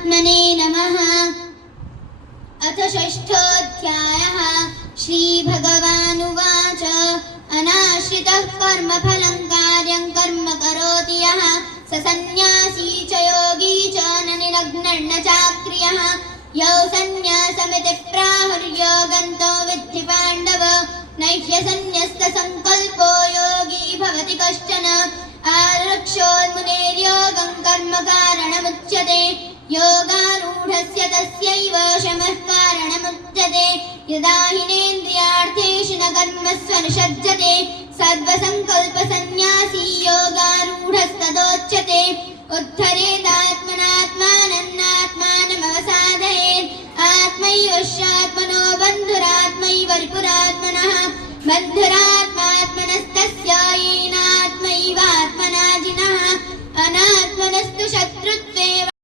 परमात्मने नमः। अथ षष्ठोऽध्यायः। श्रीभगवानुवाच अनाश्रितः कर्मफलं कार्यं कर्म करोति यः स सन्न्यासी च योगी च न निरग्नर्न चाक्रियः। यौ सन्न्यासमिति प्राहुर्योगन्तो विद्धि पाण्डव नैह्यसन्न्यस्तसङ्कल्पो योगी भवति कश्चन। आरक्षोन्मुनेर्योगं कर्म कारणमुच्यते योगारूढस्य तस्यैव शमः कारणमुच्यते। यदा हिनेन्द्रियार्थेषु न कर्मस्वनुषज्जते सर्वसङ्कल्पसन्न्यासी योगारूढस्तदोच्यते। उद्धरेदात्मना